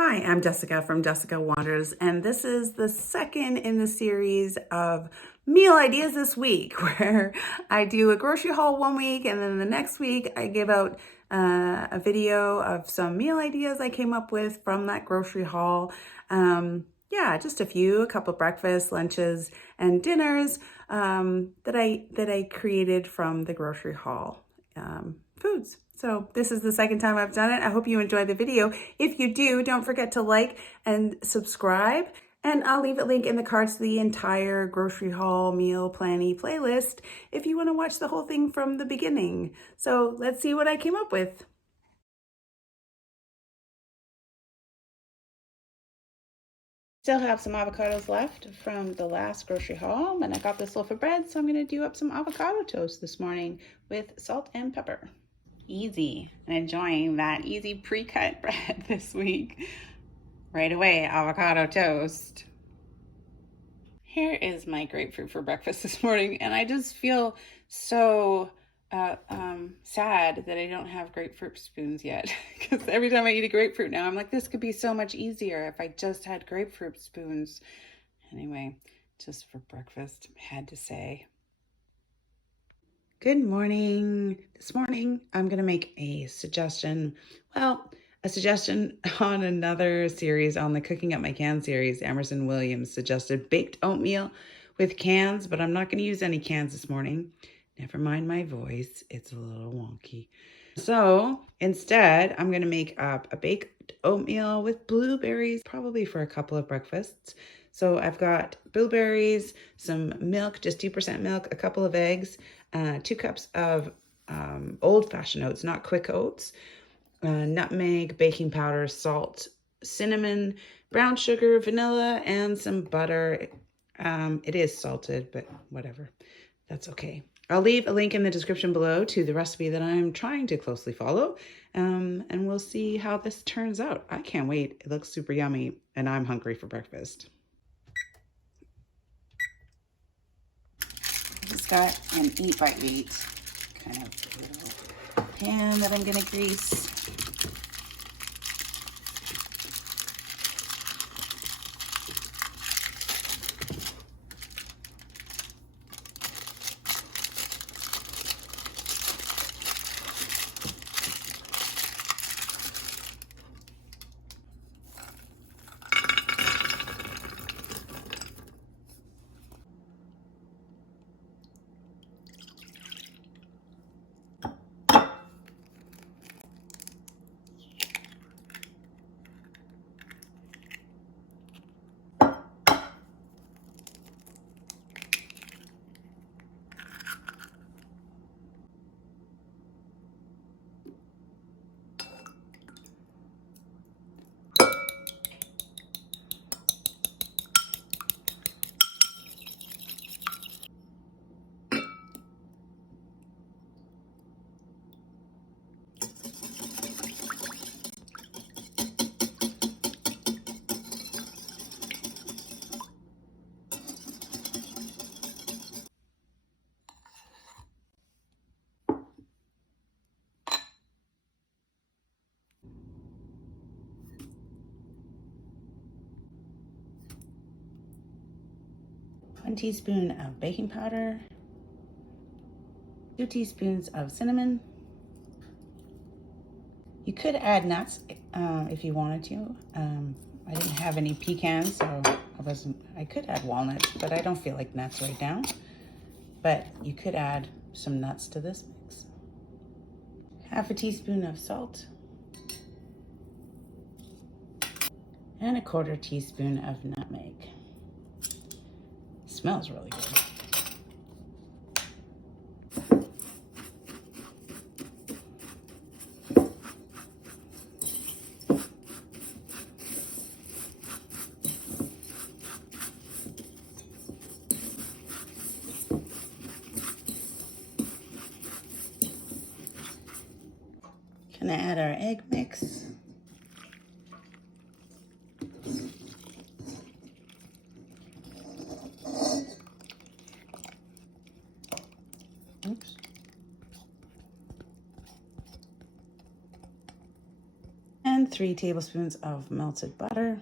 Hi, I'm Jessica from Jessica Wanders, and this is the second in the series of meal ideas this week, where I do a grocery haul one week, and then the next week I give out a video of some meal ideas I came up with from that grocery haul. Yeah, just a couple breakfasts, lunches, and dinners that I created from the grocery haul foods. So this is the second time I've done it. I hope you enjoyed the video. If you do, don't forget to like and subscribe. And I'll leave a link in the cards to the entire grocery haul meal planning playlist if you want to watch the whole thing from the beginning. So let's see what I came up with. Still have some avocados left from the last grocery haul, and I got this loaf of bread, so I'm going to do up some avocado toast this morning with salt and pepper. Easy, and enjoying that easy pre-cut bread this week. Right away, avocado toast. Here is my grapefruit for breakfast this morning, and I just feel so sad that I don't have grapefruit spoons yet, because every time I eat a grapefruit now, I'm like, this could be so much easier if I just had grapefruit spoons. Anyway, just for breakfast, had to say. Good morning. This morning, I'm going to make a suggestion on another series on the Cooking Up My Cans series. Emerson Williams suggested baked oatmeal with cans, but I'm not going to use any cans this morning. Never mind my voice. It's a little wonky. So instead, I'm going to make up a baked oatmeal with blueberries, probably for a couple of breakfasts. So I've got blueberries, some milk, just 2% milk, a couple of eggs, 2 cups of old-fashioned oats, not quick oats, nutmeg, baking powder, salt, cinnamon, brown sugar, vanilla, and some butter. It is salted, but whatever. That's okay. I'll leave a link in the description below to the recipe that I'm trying to closely follow, and we'll see how this turns out. I can't wait. It looks super yummy, and I'm hungry for breakfast. I just got an 8x8 kind of little pan that I'm going to grease. One teaspoon of baking powder, 2 teaspoons of cinnamon. You could add nuts if you wanted to. I didn't have any pecans, so I could add walnuts, but I don't feel like nuts right now. But you could add some nuts to this mix. Half a teaspoon of salt. And a 1/4 teaspoon of nutmeg. Smells really good. Gonna add our egg mix. Oops. And 3 tablespoons of melted butter.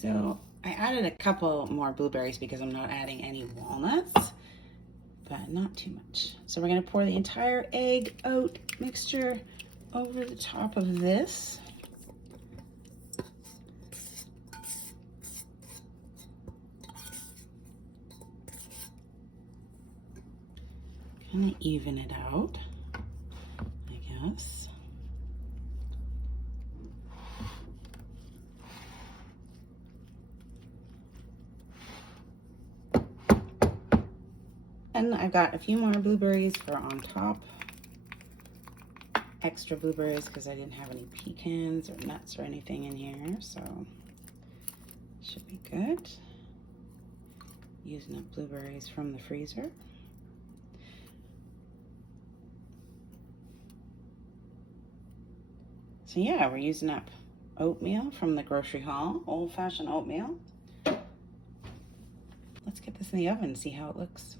So I added a couple more blueberries because I'm not adding any walnuts, but not too much. So we're gonna pour the entire egg oat mixture over the top of this. Kind of even it out, I guess. And I've got a few more blueberries for on top. Extra blueberries because I didn't have any pecans or nuts or anything in here, so should be good. Using up blueberries from the freezer. So yeah, we're using up oatmeal from the grocery haul, old-fashioned oatmeal. Let's get this in the oven and see how it looks.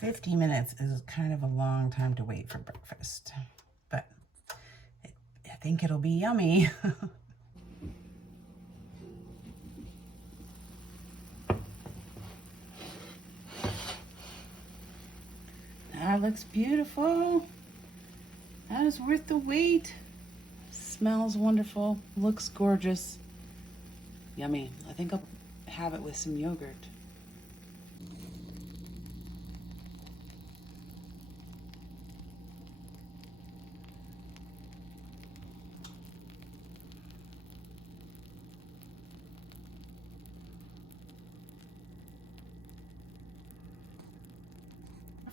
50 minutes is kind of a long time to wait for breakfast, but I think it'll be yummy. That looks beautiful. That is worth the wait. Smells wonderful, looks gorgeous. Yummy. I think I'll have it with some yogurt.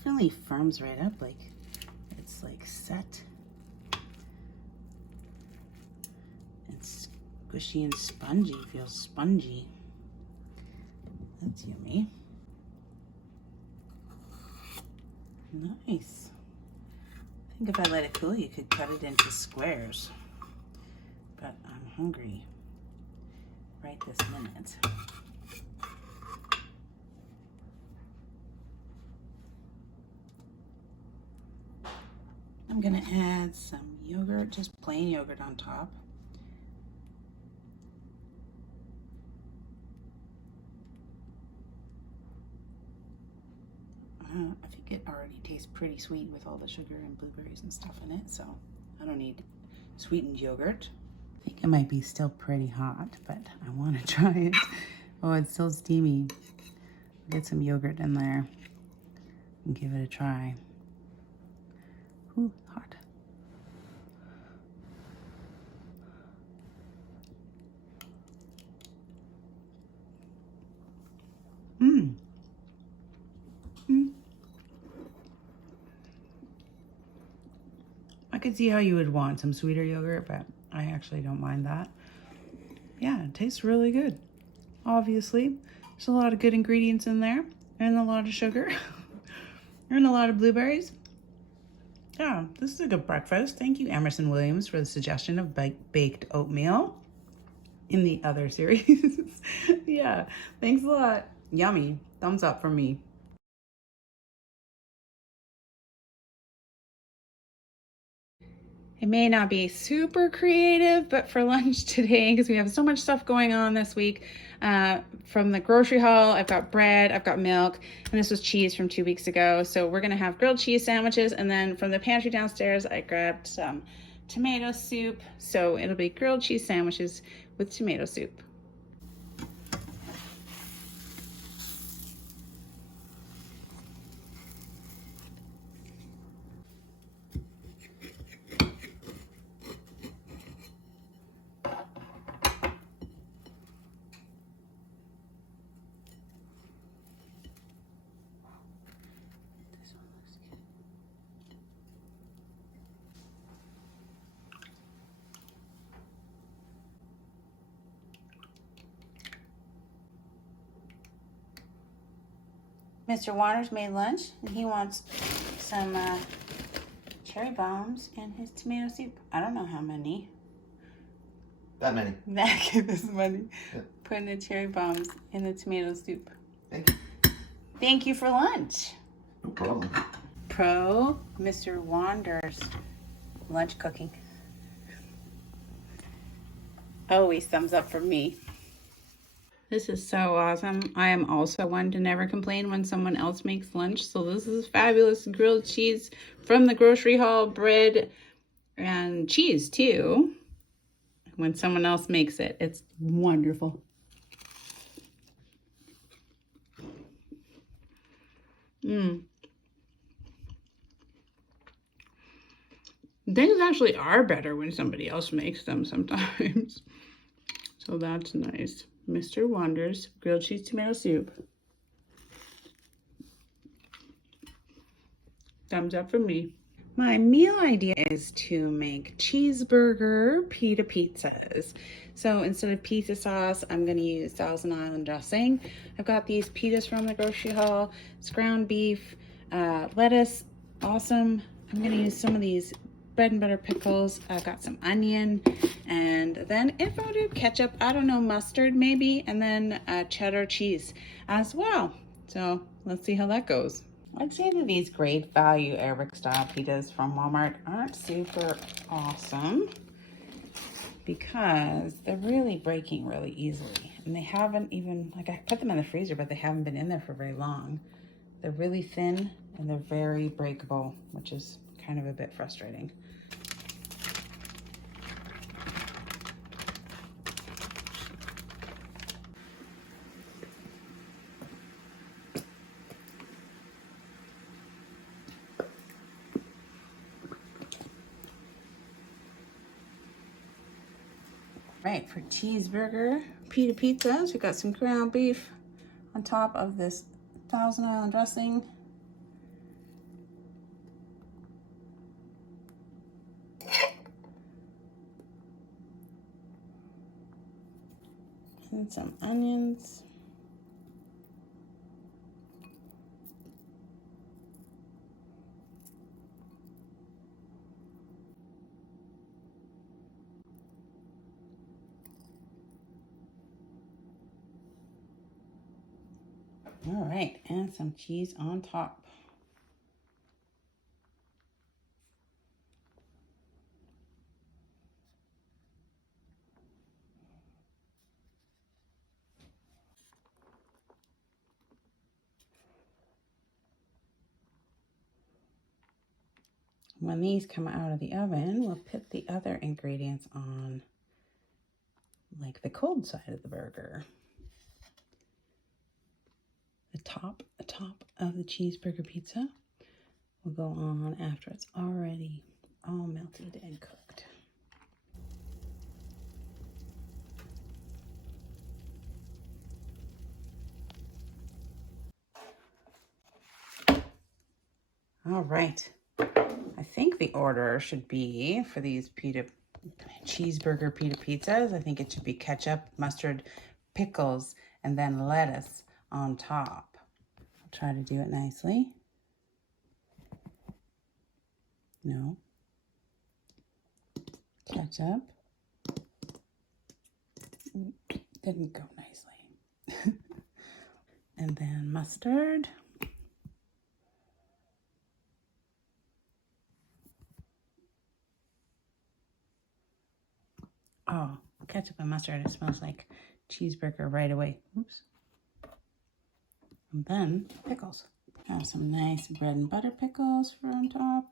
Definitely firms right up, like it's like set. It's squishy and spongy, feels spongy. That's yummy. Nice. I think if I let it cool, you could cut it into squares, but I'm hungry right this minute. I'm gonna add some yogurt, just plain yogurt on top. I think it already tastes pretty sweet with all the sugar and blueberries and stuff in it, so I don't need sweetened yogurt. I think it might be still pretty hot, but I want to try it. Oh, it's still steamy. Get some yogurt in there and give it a try. Ooh, hot. Mmm. I could see how you would want some sweeter yogurt, but I actually don't mind that. Yeah, it tastes really good. Obviously, there's a lot of good ingredients in there, and a lot of sugar, and a lot of blueberries. Yeah, this is a good breakfast. Thank you, Emerson Williams, for the suggestion of baked oatmeal in the other series. Yeah, thanks a lot. Yummy. Thumbs up from me. It may not be super creative, but for lunch today, because we have so much stuff going on this week, from the grocery haul, I've got bread, I've got milk, and this was cheese from 2 weeks ago. So we're gonna have grilled cheese sandwiches, and then from the pantry downstairs, I grabbed some tomato soup. So it'll be grilled cheese sandwiches with tomato soup. Mr. Waters made lunch, and he wants some cherry bombs in his tomato soup. I don't know how many. That many. This many. Yeah. Putting the cherry bombs in the tomato soup. Thank you. Thank you for lunch. No problem. Pro Mr. Wanders lunch cooking. Always thumbs up for me. This is so awesome. I am also one to never complain when someone else makes lunch. So this is fabulous grilled cheese from the grocery haul, bread and cheese too. When someone else makes it, it's wonderful. Things actually are better when somebody else makes them sometimes. So that's nice. Mr. Wonder's grilled cheese tomato soup. Thumbs up for me. My meal idea is to make cheeseburger pita pizzas. So instead of pizza sauce, I'm going to use Thousand Island dressing. I've got these pitas from the grocery haul. It's ground beef, lettuce, awesome. I'm going to use some of these bread and butter pickles. I've got some onion, and then if I do ketchup, I don't know, mustard maybe, and then cheddar cheese as well. So let's see how that goes. I'd say that these great value Arabic style pitas from Walmart aren't super awesome because they're really breaking really easily. And they haven't even, like, I put them in the freezer, but they haven't been in there for very long. They're really thin and they're very breakable, which is kind of a bit frustrating. Right, for cheeseburger pita pizzas, we got some ground beef on top of this Thousand Island dressing. And some onions. All right, and some cheese on top. When these come out of the oven, we'll put the other ingredients on, like the cold side of the burger. The top of the cheeseburger pizza will go on after it's already all melted and cooked. All right. I think the order should be for these cheeseburger pita pizzas. I think it should be ketchup, mustard, pickles, and then lettuce on top. I'll try to do it nicely. No. Ketchup. Didn't go nicely. And then mustard. Oh, ketchup and mustard, it smells like cheeseburger right away. Oops. And then pickles. Have some nice bread and butter pickles for on top.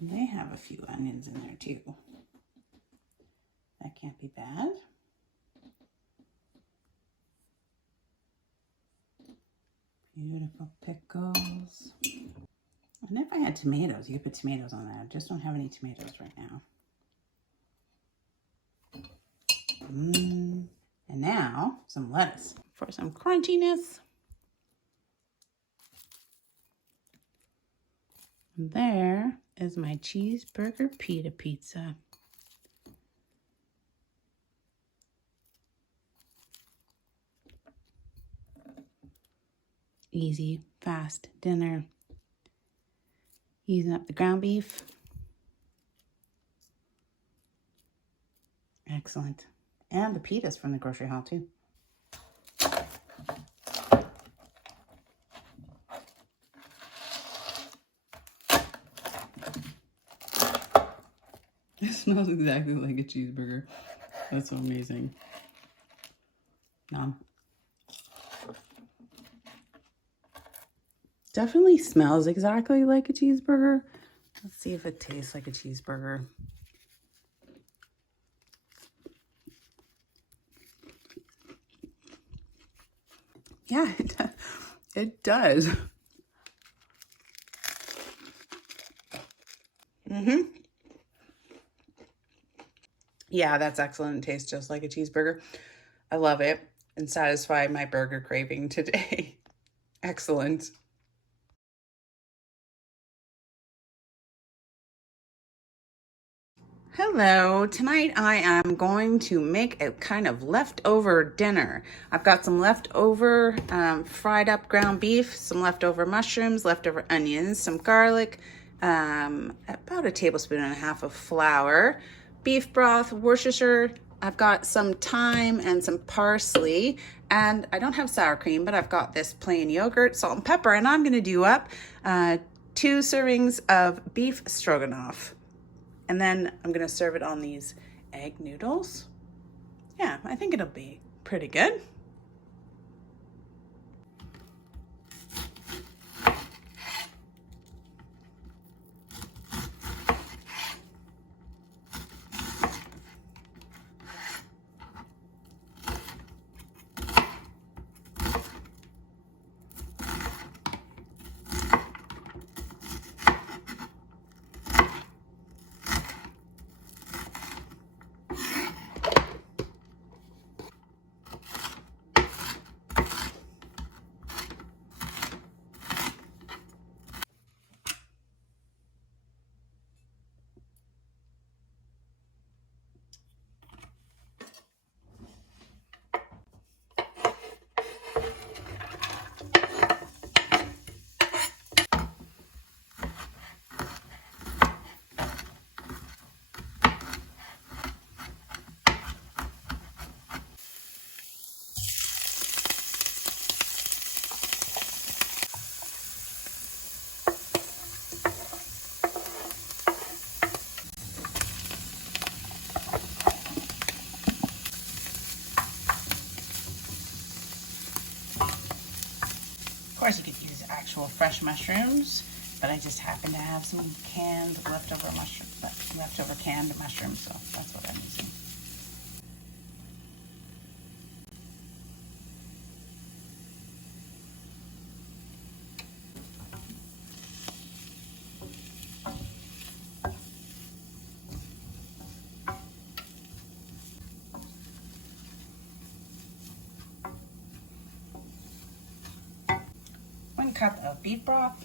And they have a few onions in there too. That can't be bad. Beautiful pickles. And if I had tomatoes, you could put tomatoes on that. I just don't have any tomatoes right now. And now some lettuce for some crunchiness. And there is my cheeseburger pita pizza. Easy, fast dinner. Using up the ground beef. Excellent. And the pitas from the grocery haul too. It smells exactly like a cheeseburger. That's so amazing. Nom. Definitely smells exactly like a cheeseburger. Let's see if it tastes like a cheeseburger. Yeah, it does. Yeah, that's excellent. It tastes just like a cheeseburger. I love it and satisfy my burger craving today. Excellent. Hello, tonight I am going to make a kind of leftover dinner. I've got some leftover fried up ground beef, some leftover mushrooms, leftover onions, some garlic, about a tablespoon and a half of flour, beef broth, Worcestershire. I've got some thyme and some parsley, and I don't have sour cream, but I've got this plain yogurt, salt and pepper, and I'm gonna do up 2 servings of beef stroganoff. And then I'm gonna serve it on these egg noodles. Yeah, I think it'll be pretty good. Of course, you could use actual fresh mushrooms, but I just happen to have some canned leftover canned mushrooms, so that's what I'm using. One cup of beef broth.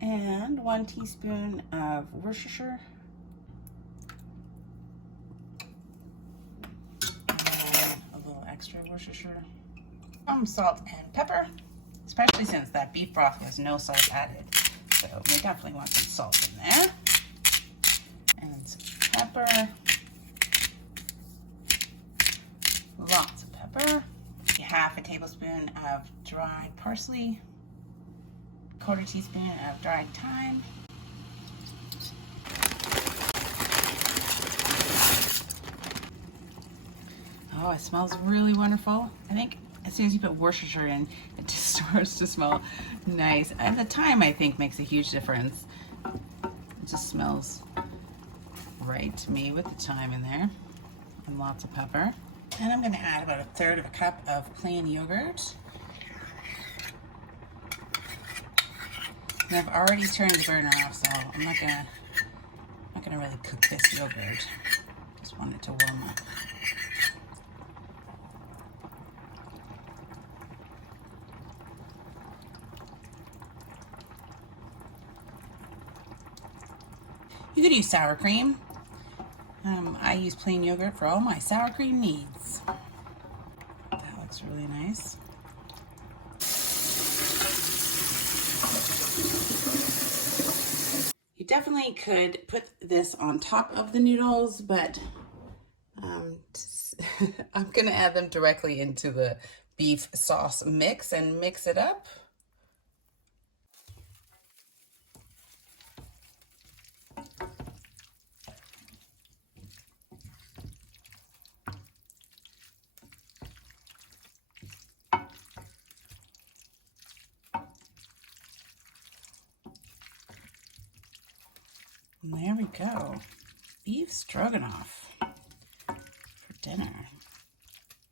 And 1 teaspoon of Worcestershire. And a little extra Worcestershire. Some salt and pepper, especially since that beef broth has no salt added. So we definitely want some salt in there. And some pepper. Lots of pepper. Half a tablespoon of dried parsley. 1/4 teaspoon of dried thyme. Oh, it smells really wonderful. I think as soon as you put Worcestershire in, it just starts to smell nice. And the thyme, I think, makes a huge difference. It just smells right to me with the thyme in there. And lots of pepper. And I'm gonna add about 1/3 of a cup of plain yogurt. And I've already turned the burner off, so I'm not gonna really cook this yogurt. Just want it to warm up. You could use sour cream. I use plain yogurt for all my sour cream needs. looks really nice. You definitely could put this on top of the noodles, but I'm gonna add them directly into the beef sauce mix and mix it up. And there we go. Beef stroganoff for dinner.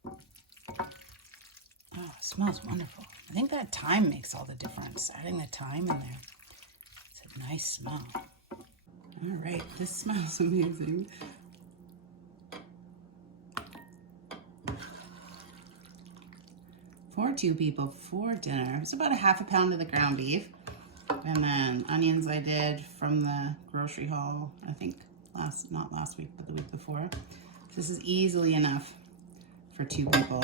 Oh, it smells wonderful. I think that thyme makes all the difference. Adding the thyme in there. It's a nice smell. All right, this smells amazing. For 2 people for dinner. It's about a ½ pound of the ground beef. And then onions I did from the grocery haul, I think not last week, but the week before. This is easily enough for 2 people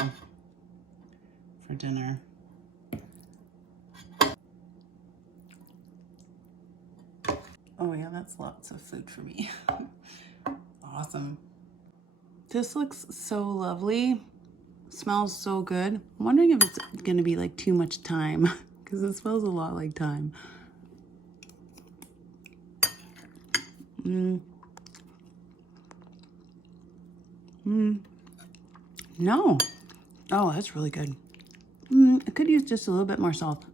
for dinner. Oh yeah, that's lots of food for me. Awesome. This looks so lovely. Smells so good. I'm wondering if it's gonna be like too much thyme because it smells a lot like thyme. No. Oh, that's really good. I could use just a little bit more salt.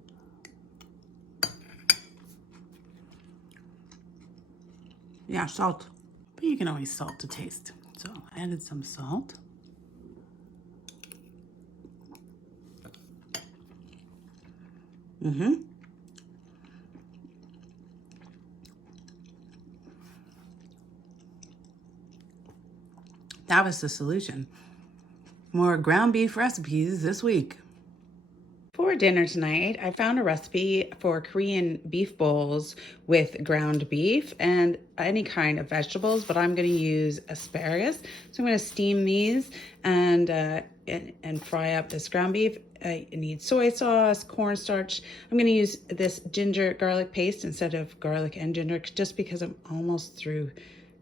Yeah, salt. But you can always salt to taste. So I added some salt. That was the solution. More ground beef recipes this week. For dinner tonight, I found a recipe for Korean beef bowls with ground beef and any kind of vegetables, but I'm going to use asparagus. So I'm going to steam these and fry up this ground beef. I need soy sauce, cornstarch. I'm going to use this ginger garlic paste instead of garlic and ginger just because I'm almost through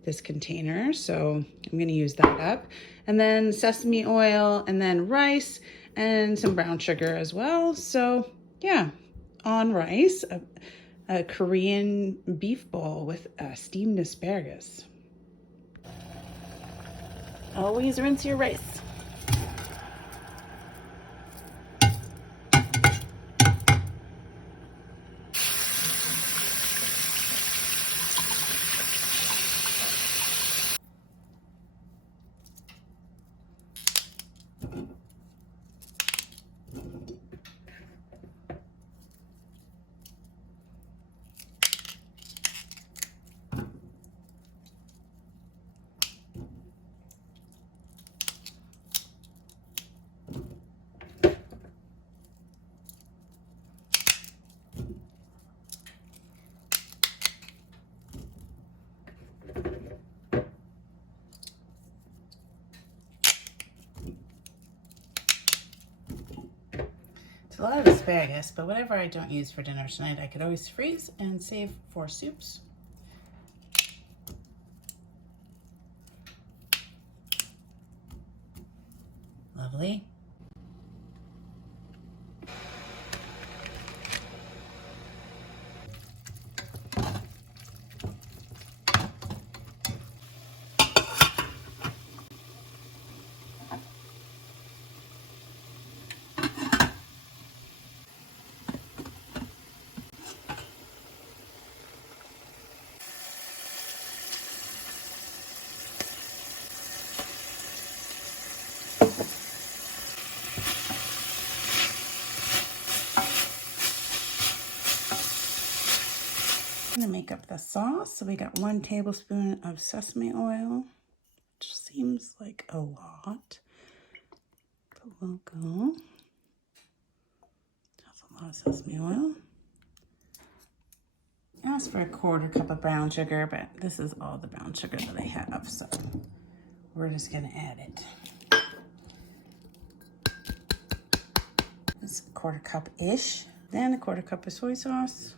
this container. So I'm going to use that up. And then sesame oil and then rice and some brown sugar as well. So yeah, on rice, a Korean beef bowl with steamed asparagus. Always rinse your rice. It's a lot of asparagus, but whatever I don't use for dinner tonight, I could always freeze and save for soups. Lovely. I'm gonna make up the sauce. So we got 1 tablespoon of sesame oil, which seems like a lot, but we'll go. That's a lot of sesame oil. I asked for a 1/4 cup of brown sugar, but this is all the brown sugar that I have, so we're just gonna add it. 1/4 cup-ish. Then 1/4 cup of soy sauce.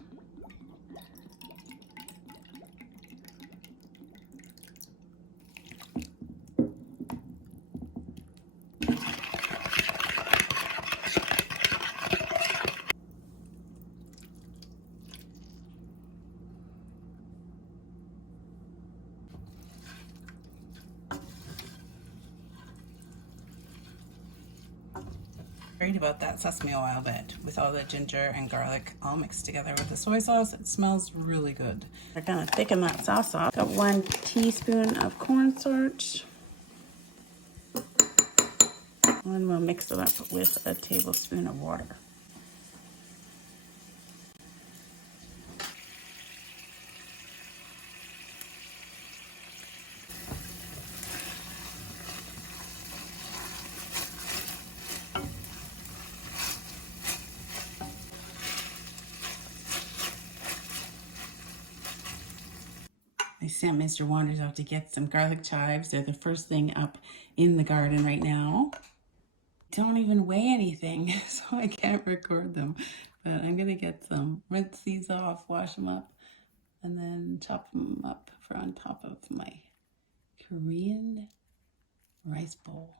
Worried about that sesame oil, but with all the ginger and garlic all mixed together with the soy sauce, it smells really good. We're gonna thicken that sauce up. Got 1 teaspoon of cornstarch. And we'll mix it up with a tablespoon of water. I sent Mr. Wanders out to get some garlic chives. They're the first thing up in the garden right now. Don't even weigh anything, so I can't record them. But I'm gonna get some, rinse these off, wash them up, and then chop them up for on top of my Korean rice bowl.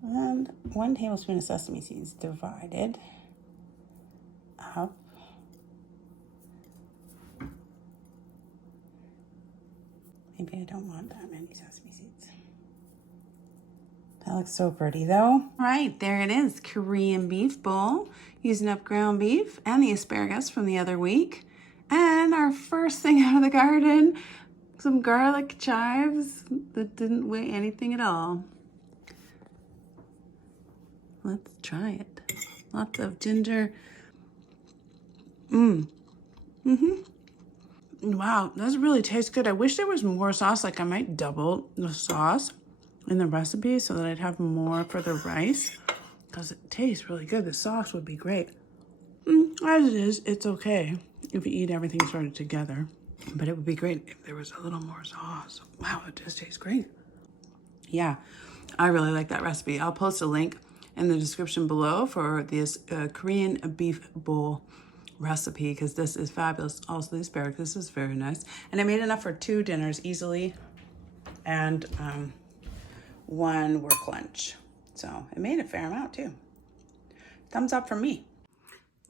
And 1 tablespoon of sesame seeds divided up. Maybe I don't want that many sesame seeds. That looks so pretty though. All right, there it is, Korean beef bowl. Using up ground beef and the asparagus from the other week. And our first thing out of the garden, some garlic chives that didn't weigh anything at all. Let's try it. Lots of ginger. Wow, that really tastes good. I wish there was more sauce. Like I might double the sauce in the recipe so that I'd have more for the rice because it tastes really good. The sauce would be great. As it is, it's okay if you eat everything sort of together. But it would be great if there was a little more sauce. Wow, it just tastes great. Yeah, I really like that recipe. I'll post a link in the description below for this Korean beef bowl recipe because this is fabulous. Also, the asparagus is very nice. And I made enough for 2 dinners easily and 1 work lunch. So it made a fair amount too. Thumbs up from me.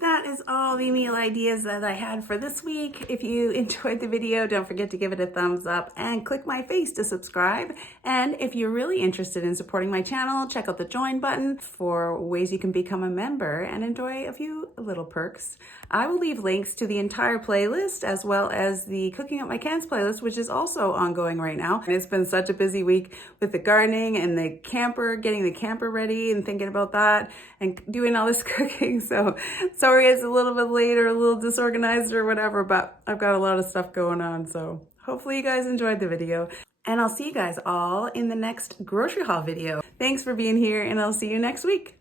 That is all the meal ideas that I had for this week. If you enjoyed the video, don't forget to give it a thumbs up and click my face to subscribe. And if you're really interested in supporting my channel, check out the join button for ways you can become a member and enjoy a few little perks. I will leave links to the entire playlist as well as the Cooking Up My Cans playlist, which is also ongoing right now. And it's been such a busy week with the gardening and the camper, getting the camper ready and thinking about that and doing all this cooking. So sorry it's a little bit late or a little disorganized or whatever, but I've got a lot of stuff going on. So hopefully you guys enjoyed the video. And I'll see you guys all in the next grocery haul video. Thanks for being here and I'll see you next week.